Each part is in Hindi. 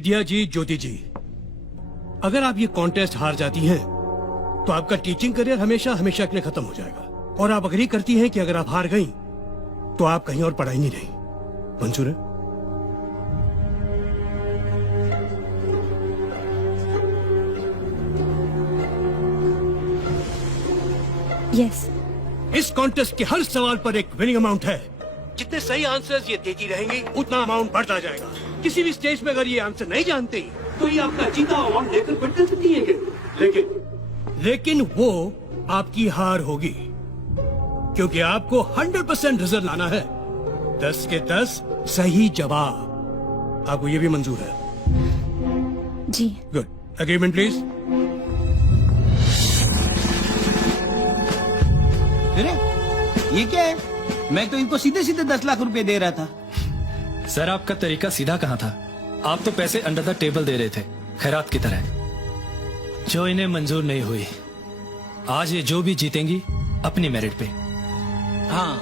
विद्या जी, ज्योति जी, अगर आप ये कॉन्टेस्ट हार जाती हैं तो आपका टीचिंग करियर हमेशा हमेशा के लिए खत्म हो जाएगा। और आप अग्री करती हैं कि अगर आप हार गईं तो आप कहीं और पढ़ाई नहीं रही। मंजूर है? यस। इस कॉन्टेस्ट के हर सवाल पर एक विनिंग अमाउंट है। जितने सही आंसर्स ये देती रहेंगी उतना अमाउंट बढ़ता जाएगा। किसी भी स्टेज पे अगर ये आंसर नहीं जानती तो ये आपका जीता अमाउंट लेकर फिर कर सकती है। लेकिन वो आपकी हार होगी, क्योंकि आपको 100% रिजल्ट लाना है। 10 के 10 सही जवाब। आपको ये भी मंजूर है? जी। गुड। Agreement please. अरे ये क्या है? मैं तो इनको सीधे सीधे 10 लाख रुपए दे रहा था। सर, आपका तरीका सीधा कहाँ था? आप तो पैसे अंडर द टेबल दे रहे थे, खैरात की तरह, जो इन्हें मंजूर नहीं हुई। आज ये जो भी जीतेंगी अपनी मेरिट पे। हाँ।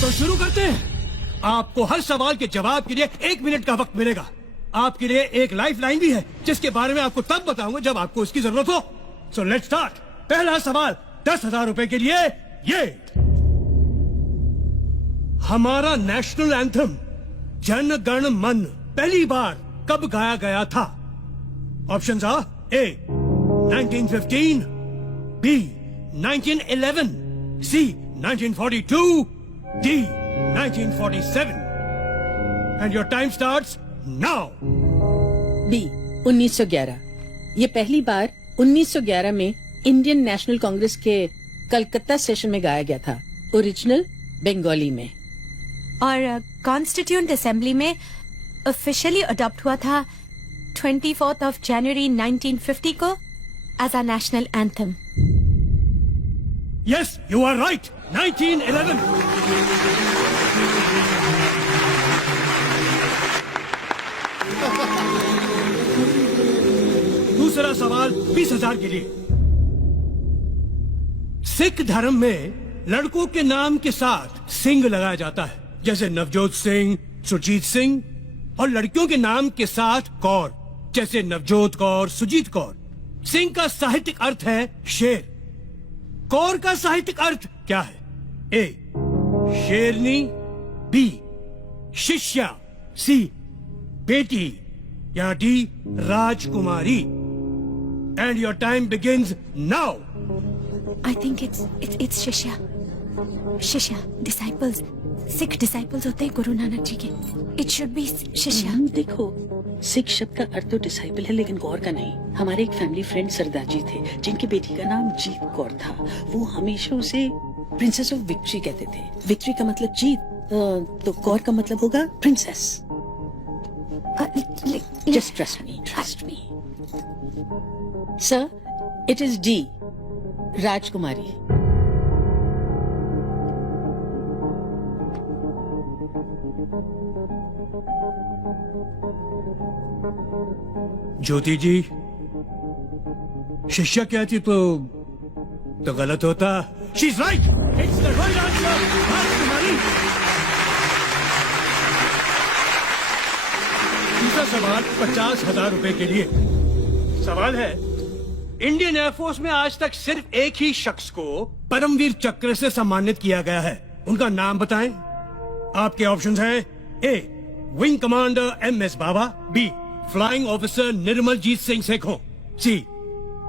तो शुरू करते हैं। आपको हर सवाल के जवाब के लिए 1 मिनट का वक्त मिलेगा। आपके लिए एक लाइफ लाइन भी है, जिसके बारे में आपको तब बताऊंगा जब आपको इसकी जरूरत हो। So let's start. पहला सवाल 10,000 रुपए के लिए। ये हमारा नेशनल एंथम जन गण मन पहली बार कब गाया गया था? Options are A 1915, B 1911, C 1942, D 1947। And your time starts now. B 1911। ये पहली बार 1911 में इंडियन नेशनल कांग्रेस के कलकत्ता सेशन में गाया गया था, ओरिजिनल बंगाली में। और कॉन्स्टिट्यूएंट असेंबली में ऑफिशियली अडॉप्ट हुआ था 24 जनवरी 1950 को as a national anthem. Yes, you are right. 1911। दूसरा सवाल 20,000 के लिए। सिख धर्म में लड़कों के नाम के साथ सिंह लगाया जाता है, जैसे नवजोत सिंह, सुरजीत सिंह, और लड़कियों के नाम के साथ कौर, जैसे नवजोत कौर, सुजीत कौर। सिंह का साहित्यिक अर्थ है शेर। कौर का साहित्यिक अर्थ क्या है? ए शेरनी, बी शिष्या, सी बेटी, या D Rajkumari. And your time begins now. I think it's शिष्या। शिष्या डिसाइपल्स, सिख डिसाइपल्स होते हैं गुरु नानक जी के। इट शुड बी शिष्या। देखो, सिख शब्द का अर्थ तो डिसाइपल है, लेकिन कौर का नहीं। हमारे एक फैमिली फ्रेंड सरदार जी थे, जिनकी बेटी का नाम जीत कौर था। वो हमेशा उसे प्रिंसेस ऑफ विक्ट्री कहते थे। विक्ट्री का मतलब जीत, तो कौर का मतलब होगा princess. Just trust me sir, it is D राजकुमारी। ज्योति जी, शिष्या कहती तो गलत होता। She is right. It's the right answer, राजकुमारी। दूसरा सवाल 50,000 रुपए के लिए। सवाल है, इंडियन एयरफोर्स में आज तक सिर्फ एक ही शख्स को परमवीर चक्र से सम्मानित किया गया है। उनका नाम बताएं। आपके ऑप्शंस हैं A wing commander MS Baba, B flying officer Nirmaljit Singh Sekhon, C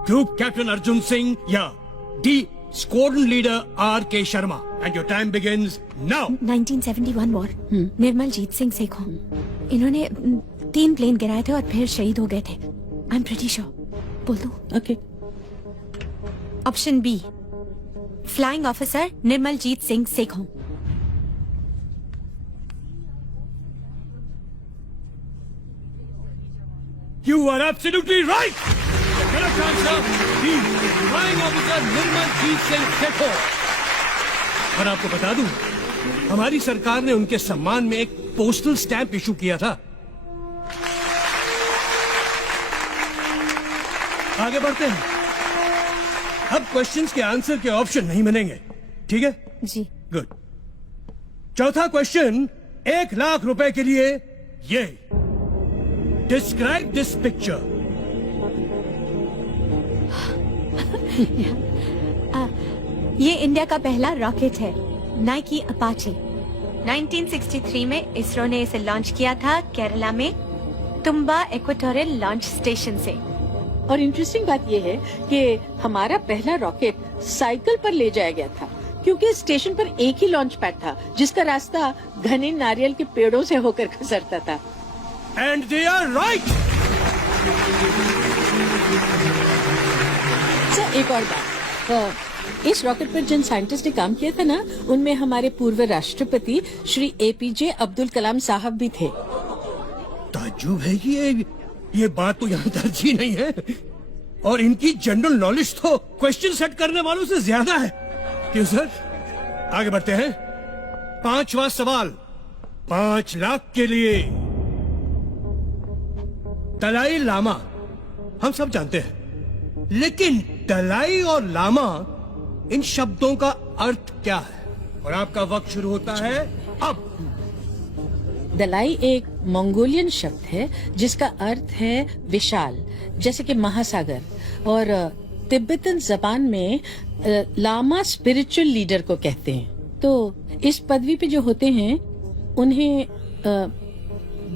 group captain Arjun Singh, या D squadron leader RK Sharma. And your time begins now. 1971 war, Nirmaljit Singh Sekhon. इन्होंने 3 प्लेन गिराए थे और फिर शहीद हो गए थे। I am pretty sure. बोल दो। Okay. Option B flying officer Nirmaljit Singh Sekhon. You are absolutely right. The correct answer is Flying Officer Nirmaljit Singh Sekhon. और आपको बता दूं, हमारी सरकार ने उनके सम्मान में एक पोस्टल स्टैंप इशू किया था। आगे बढ़ते हैं। अब क्वेश्चंस के आंसर के ऑप्शन नहीं बनेंगे, ठीक है? जी। गुड। चौथा क्वेश्चन 1 लाख रुपए के लिए। ये Describe this picture. ये इंडिया का पहला रॉकेट है, नाइकी अपाचे। 1963 में इसरो ने इसे लॉन्च किया था केरला में तुम्बा इक्वेटोरियल लॉन्च स्टेशन से। और इंटरेस्टिंग बात यह है कि हमारा पहला रॉकेट साइकिल पर ले जाया गया था, क्योंकि स्टेशन पर एक ही लॉन्च पैड था जिसका रास्ता घने नारियल के पेड़ों से होकर गुजरता था। And they are right. Sir, एक और बात, इस रॉकेट पर जिन साइंटिस्ट ने काम किया था ना, उनमें हमारे पूर्व राष्ट्रपति श्री APJ अब्दुल कलाम साहब भी थे। ताज्जुब है कि ये बात तो यहाँ दर्ज ही नहीं है, और इनकी जनरल नॉलेज तो क्वेश्चन सेट करने वालों से ज्यादा है। क्यों सर? आगे बढ़ते हैं। 5वां सवाल 5 लाख के लिए। दलाई लामा हम सब जानते हैं, लेकिन दलाई और लामा, इन शब्दों का अर्थ क्या है? और आपका वक्त शुरू होता है अब। दलाई एक मंगोलियन शब्द है जिसका अर्थ है विशाल, जैसे कि महासागर, और तिब्बतन जबान में लामा स्पिरिचुअल लीडर को कहते हैं। तो इस पदवी पे जो होते हैं उन्हें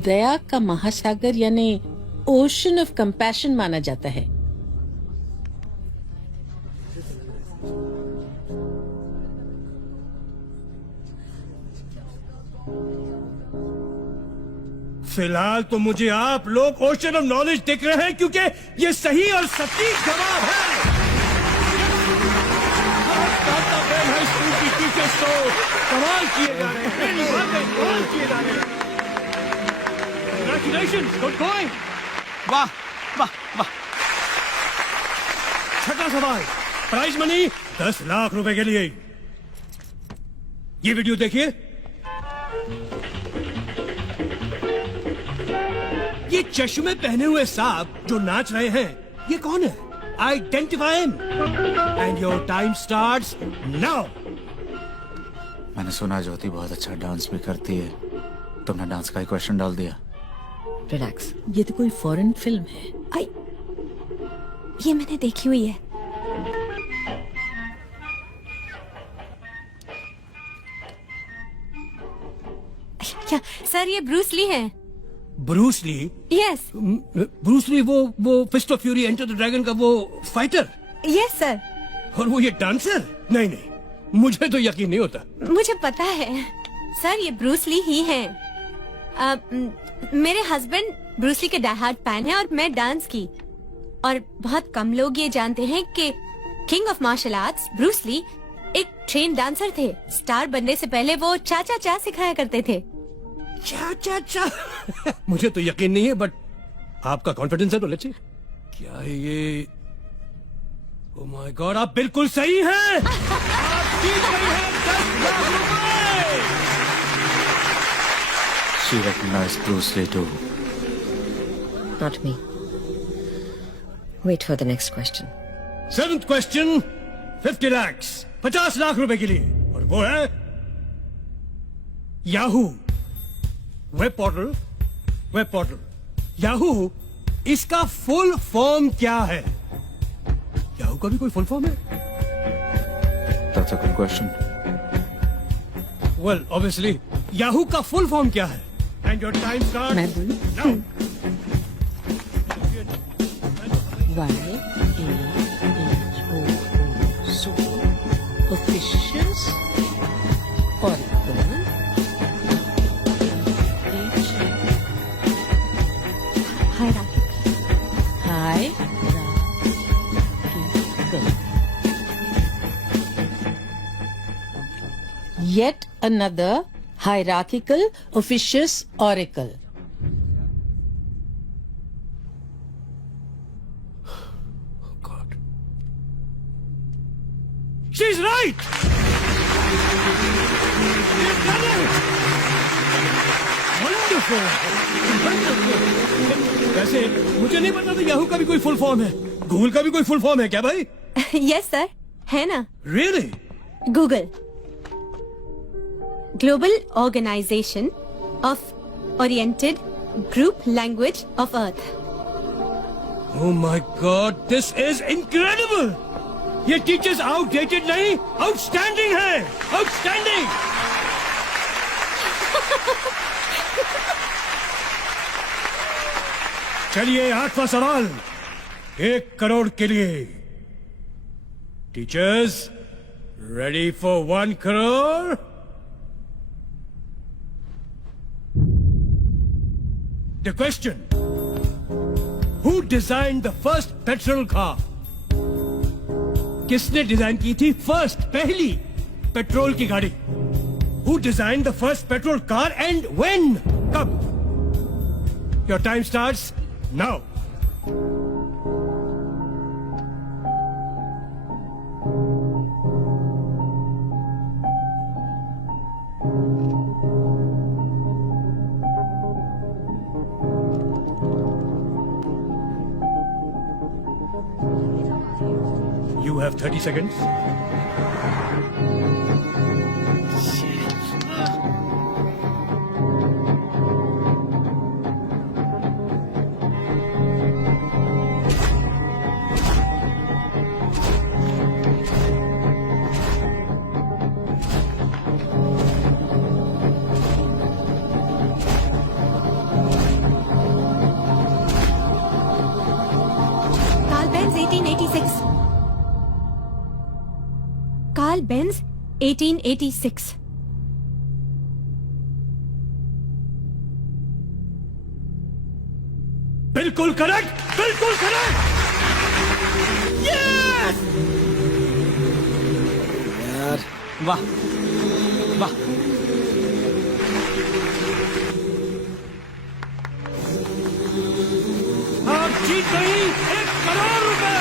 दया का महासागर यानी ओशन ऑफ कंपैशन माना जाता है। फिलहाल तो मुझे आप लोग ओशन ऑफ नॉलेज दिख रहे हैं, क्योंकि ये सही और सटीक जवाब है। हाई स्कूल की टीचर्स तो कमाल किए जा रहे हैं, कमाल किए जा रहे हैं। Congratulations, good going. वाह वाह वाह। छठा सवाल, प्राइज मनी 10 लाख रुपए के लिए। ये वीडियो देखिए। ये चश्मे पहने हुए सांप जो नाच रहे हैं, ये कौन है? Identify him and your time starts now. मैंने सुना ज्योति बहुत अच्छा डांस भी करती है। तुमने डांस का ही क्वेश्चन डाल दिया। रिलैक्स, ये तो कोई फॉरेन फिल्म है। आई, ये मैंने देखी हुई है। क्या सर, ये ब्रूस ली है? Bruce Lee? Yes Bruce Lee वो Fist of Fury Enter the Dragon का वो फाइटर? Yes sir. और वो ये डांसर? नहीं नहीं, मुझे तो यकीन नहीं होता। मुझे पता है सर, ये ब्रूस ली ही है। मेरे हस्बैंड ब्रूस ली के डाई हार्ड फैन है और मैं डांस की। और बहुत कम लोग ये जानते हैं कि king of martial arts Bruce Lee एक ट्रेन डांसर थे। स्टार बनने से पहले वो चा चा चा सिखाया करते थे। चा चा चा मुझे तो यकीन नहीं है, बट आपका कॉन्फिडेंस है तो लेट्स सी। क्या है ये? ओह माय गॉड, आप बिल्कुल सही हैं। आप जीत गई हैं 10 लाख रुपए। She recognized Bruce Lee too. Not me. Wait for the next question. 7th question 50 lakhs 50 lakh रुपए के लिए, और वो है याहू वेब पोर्टल। याहू, इसका फुल फॉर्म क्या है? याहू का भी कोई फुल फॉर्म है? That's a good question. Well, obviously, Yahoo का फुल फॉर्म क्या है? And your time starts मैं बोलूं? now. YAHO, officials, Oracle, Yet another hierarchical officious oracle. Oh God. She's right! You've done it! Wonderful! वैसे मुझे नहीं पता था याहू का भी कोई फुल फॉर्म है। गूगल का भी कोई फुल फॉर्म है क्या भाई? यस सर, है ना। Really? Google, global organisation of oriented group language of Earth. Oh my God, this is incredible! ये टीचर्स आउटडेटेड नहीं, आउटस्टैंडिंग है, आउटस्टैंडिंग। चलिए 8वां सवाल 1 करोड़ के लिए। Teachers ready for 1 crore? The question, who design the first petrol car? किसने डिजाइन की थी पहली पेट्रोल की गाड़ी? Who design the first petrol car and when? कब? Your time starts now. You have 30 seconds. Carl Benz 1886. Carl Benz 1886. बिल्कुल करेक्ट, बिल्कुल करेक्ट। वाह वाह। आप जीत गई 1 करोड़ रुपए।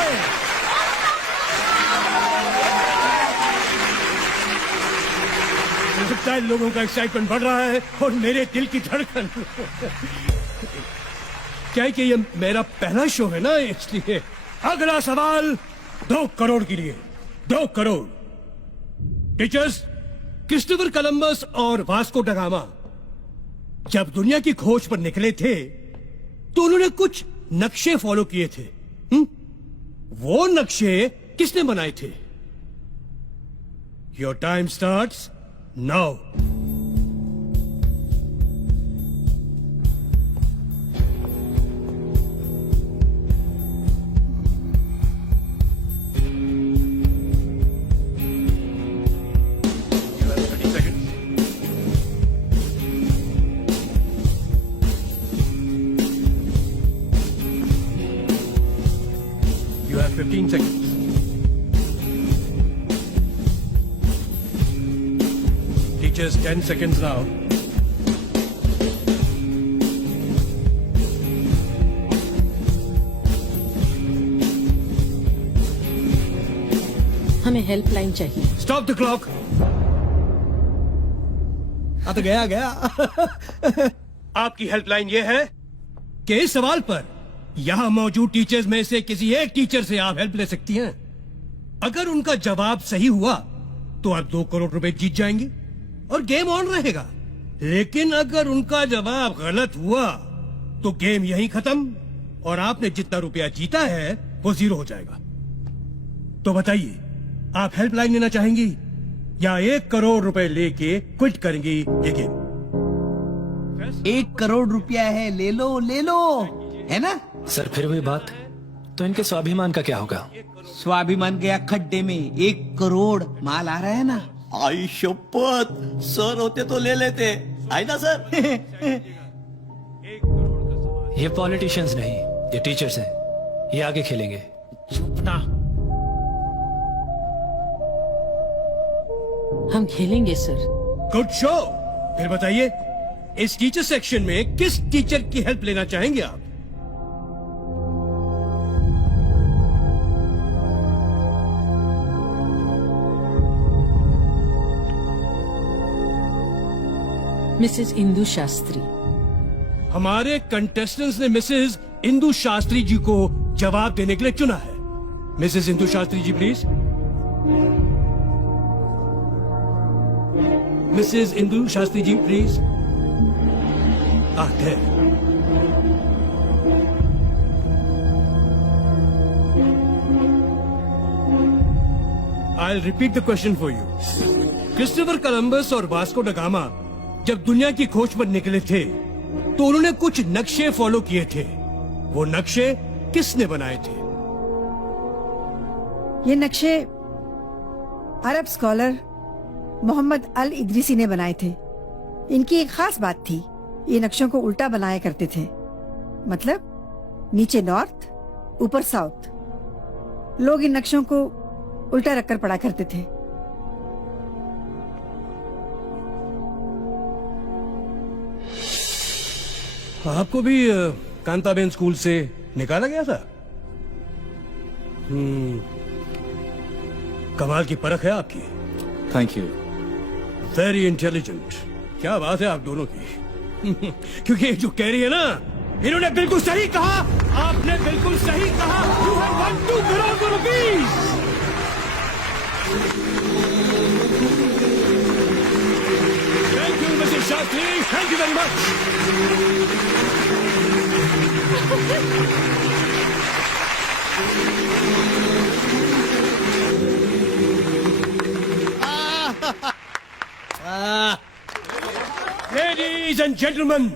लगता है लोगों का एक्साइटमेंट बढ़ रहा है और मेरे दिल की धड़कन। क्या है कि ये मेरा पहला शो है ना, इसलिए। अगला सवाल 2 करोड़ के लिए। 2 करोड़। टीचर्स, क्रिस्टोफर कोलंबस और वास्को ड गामा जब दुनिया की खोज पर निकले थे तो उन्होंने कुछ नक्शे फॉलो किए थे। वो नक्शे किसने बनाए थे? Your time starts now. You have 15 seconds. Teachers, 10 seconds now. हमें हेल्पलाइन चाहिए। Stop the clock. तो गया। आपकी हेल्पलाइन ये है कि इस सवाल पर यहाँ मौजूद टीचर्स में से किसी एक टीचर से आप हेल्प ले सकती हैं। अगर उनका जवाब सही हुआ तो आप 2 करोड़ रुपए जीत जाएंगे और गेम ऑन रहेगा। लेकिन अगर उनका जवाब गलत हुआ तो गेम यहीं खत्म और आपने जितना रुपया जीता है वो 0 हो जाएगा। तो बताइए, आप हेल्पलाइन लेना चाहेंगी या 1 करोड़ रुपए लेके क्विट करेंगी ये गेम? 1 करोड़ रुपया है, ले लो है ना। सर फिर वही बात, तो इनके स्वाभिमान का क्या होगा? स्वाभिमान गया खड्डे में। 1 करोड़ माल आ रहा है ना। आई शपथ, सर होते तो ले लेते, आई ना सर। ये पॉलिटिशियंस नहीं, ये टीचर्स हैं। ये आगे खेलेंगे। हम खेलेंगे सर। Good show. फिर बताइए, इस टीचर सेक्शन में किस टीचर की हेल्प लेना चाहेंगे आप? मिसेस इंदु शास्त्री। हमारे कंटेस्टेंट्स ने मिसेस इंदु शास्त्री जी को जवाब देने के लिए चुना है। Mrs Indu Shastri ji please. Mrs Indu Shastri ji please. I'll repeat the question for you. Christopher Columbus और वास्को ड गामा जब दुनिया की खोज पर निकले थे तो उन्होंने कुछ नक्शे फॉलो किए थे। वो नक्शे किसने बनाए थे? ये नक्शे अरब स्कॉलर मोहम्मद अल इदरीसी ने बनाए थे। इनकी एक खास बात थी, ये नक्शों को उल्टा बनाया करते थे, मतलब नीचे नॉर्थ ऊपर साउथ। लोग इन नक्शों को उल्टा रखकर पढ़ा करते थे। आपको भी कांताबेन स्कूल से निकाला गया था? कमाल की परख है आपकी। Thank you. Very intelligent. क्या बात है आप दोनों की। क्योंकि ये जो कह रही है ना, इन्होंने बिल्कुल सही कहा। आपने बिल्कुल सही कहा। You have won 2 crore rupees. Thank you mister Shastri, thank you very much. Ladies and gentleman,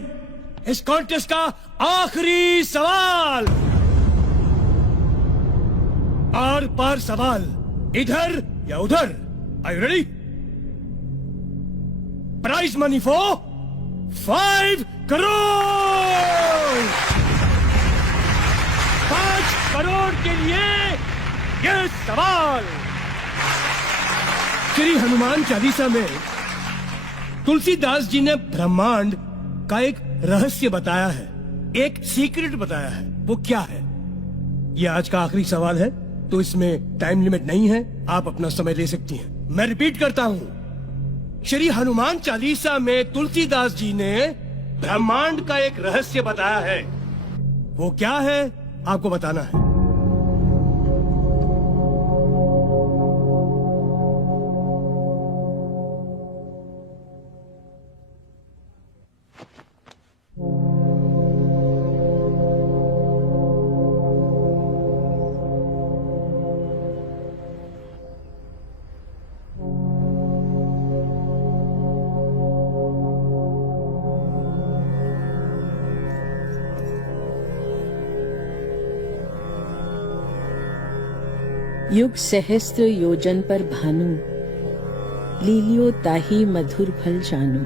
इस कॉन्टेस्ट का आखिरी सवाल। आर पार सवाल, इधर या उधर। Are you ready? Prize money for 5 crore. 5 crore के लिए ये सवाल। श्री हनुमान चालीसा में तुलसीदास जी ने ब्रह्मांड का एक रहस्य बताया है, एक सीक्रेट बताया है। वो क्या है? ये आज का आखिरी सवाल है, तो इसमें टाइम लिमिट नहीं है, आप अपना समय ले सकती हैं। मैं रिपीट करता हूँ, श्री हनुमान चालीसा में तुलसीदास जी ने ब्रह्मांड का एक रहस्य बताया है। वो क्या है आपको बताना है। युग सहस्त्र योजन पर भानु, लीलियो ताही मधुर फल जानू।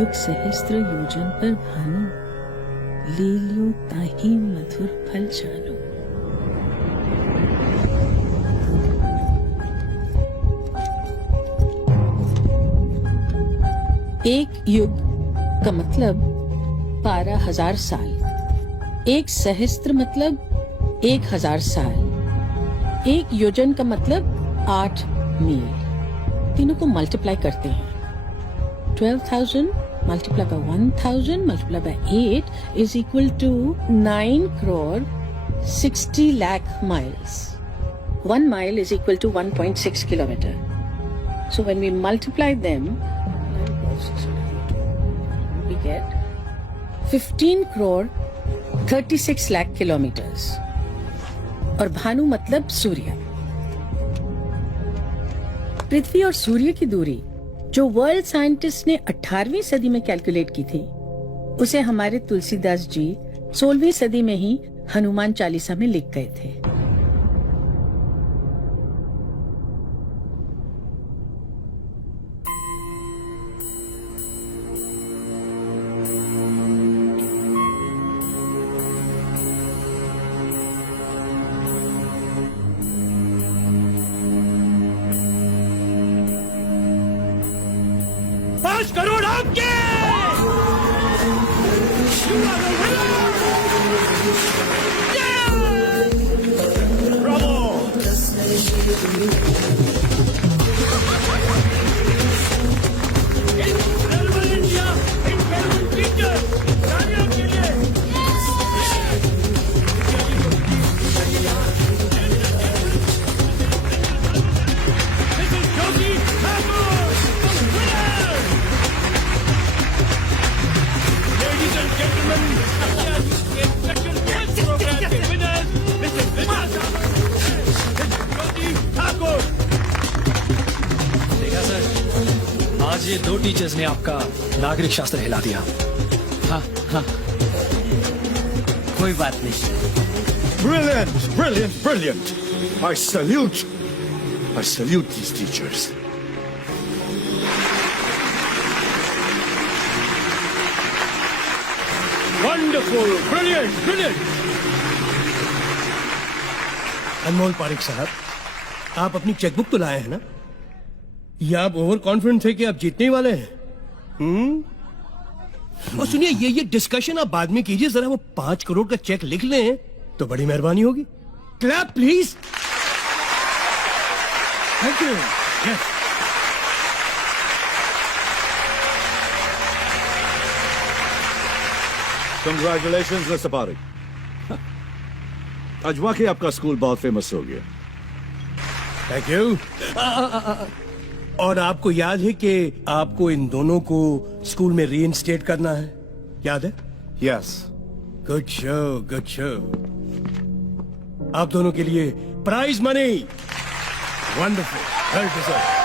युग सहस्त्र योजन पर भानु, लीलियो ताही मधुर फल जानू। एक युग का मतलब 12,000 साल। एक सहस्त्र मतलब 1,000 साल। एक योजन का मतलब 8 मील। तीनों को मल्टीप्लाई करते हैं। 12,000 multiply by 1,000 multiply by 8 is equal to 9 crore 60 lakh miles. 1 mile is equal to 1.6 kilometer. So when we multiply them, we get 15 crore 36 lakh kilometers. और भानु मतलब सूर्य। पृथ्वी और सूर्य की दूरी जो वर्ल्ड साइंटिस्ट ने 18वीं सदी में कैलकुलेट की थी, उसे हमारे तुलसीदास जी 16वीं सदी में ही हनुमान चालीसा में लिख गए थे। करोड़ आपके। You are the winner! Yeah! ये 2 टीचर्स ने आपका नागरिक शास्त्र हिला दिया। हाँ हाँ, कोई बात नहीं। Brilliant, brilliant, brilliant. I salute these teachers. Wonderful, brilliant, brilliant. Anmol Pareek साहब, आप अपनी चेकबुक तो लाए हैं ना? या आप ओवर कॉन्फिडेंट थे कि आप जीतने ही वाले हैं? और सुनिए, ये डिस्कशन आप बाद में कीजिए, जरा वो 5 करोड़ का चेक लिख लें तो बड़ी मेहरबानी होगी। Clap please. Thank you. Yes. Congratulations, Mr. Parik. आज वाकई आपका स्कूल बहुत फेमस हो गया। Thank you. और आपको याद है कि आपको इन दोनों को स्कूल में रीइंस्टेट करना है, याद है? Yes. Good show, good show. आप दोनों के लिए prize money. Wonderful, well deserve.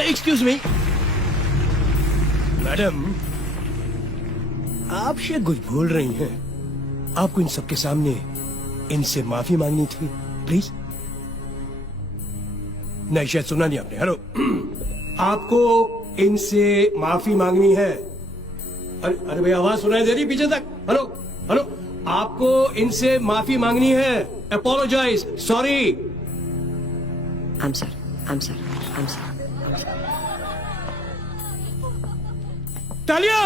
Excuse me madam, आप शायद कुछ भूल रही हैं। आपको इन सबके सामने इनसे माफी मांगनी थी, प्लीज। नहीं, शायद सुना नहीं आपने। हेलो, आपको इनसे माफी मांगनी है। अरे भैया, आवाज सुनाई दे रही पीछे तक? हेलो हेलो, आपको इनसे माफी मांगनी है। Apologise, sorry. I'm sorry. I'm sorry. I'm sorry. I'm sorry. तालियां।